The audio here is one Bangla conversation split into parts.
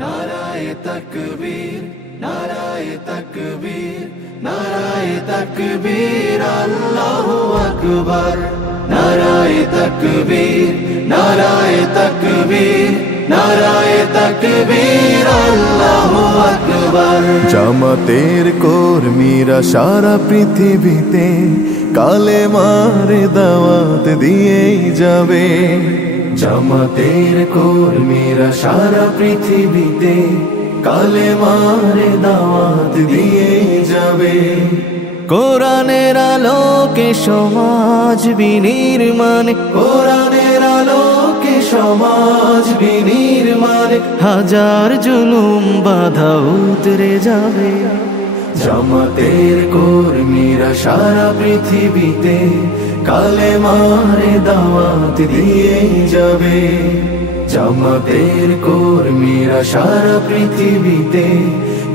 नाराए तकबीर, नाराए तकबीर, नाराए तकबीर, अल्लाहु अकबर। नाराए तकबीर, नाराए तकबीर, नाराए तकबीर, अल्लाहु अकबर। জামাতের কর্মীরা সারা পৃথিবীতে কালেমার দাওয়াত দিয়েই যাবে। জামাতের কর্মীরা সারা পৃথিবীতে কালেমার দাওয়াত দিয়ে যাবে। কোরআনের আলোকে সমাজ বিনির্মাণ, কোরআনের আলোকে সমাজ বিনির্মাণ, হাজার জুলুম বাধা উতরে যাবে। জামাতের কর্মীরা সারা পৃথিবীতে কালেমার দাওয়াত দিয়ে যাবে। জামাতের কর্মীরা সারা পৃথিবীতে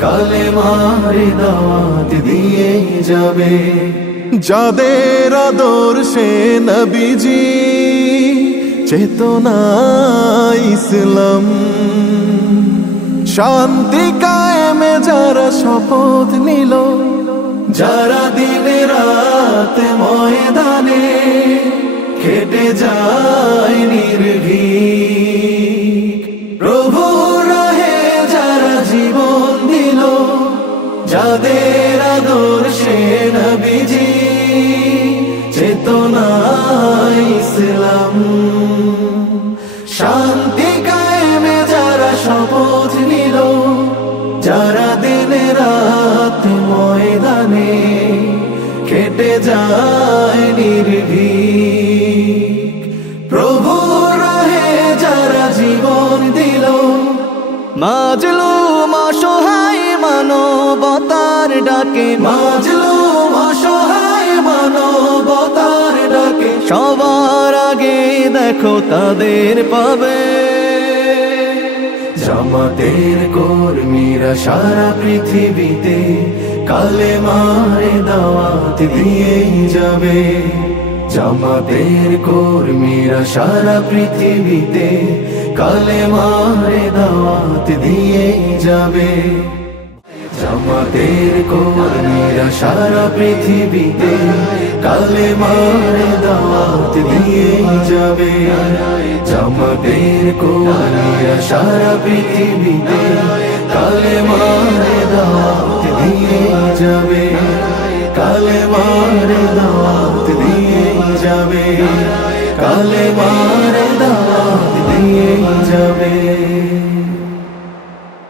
কালেমার দাওয়াত দিয়ে যাবে। যাদের আদর্শে নবীজি চেতনা ইসলাম, শান্তি কায়েমে যারা শপথ নিল, যারা দিনে রাত ময়দানে খেটে যায় নির্ভীক, প্রভু রাহে যারা জীবন দিল, যাদের আদর্শে নবীজি চেতনা ইসলাম, শান্তি কায়েমে যারা শপথ নিল, যারা দিনে রাত ময়দানে খেটে যায় নির্ভীক, প্রভু রাহে যারা জীবন দিল, মাজলুম অসহায় মানবতার ডাকে, মাজলুম অসহায় মানবতার ডাকে, সবার আগে দেখো তাদের পাবে। জামাতের কর্মীরা সারা পৃথিবীতে কালেমার দাওয়াত দিয়ে যাবে। জামাতের কর্মীরা সারা পৃথিবীতে কালেমার দাওয়াত দিয়ে যাবে। জামাতের কর্মীরা সারা পৃথিবীতে কালেমার দাওয়াত দিয়ে যাবে। জামাতের কর্মীরা সারা পৃথিবীতে কালেমার দাওয়াত দিয়ে যাবে। কালেমার দাওয়াত দিয়ে যাবে। কালেমার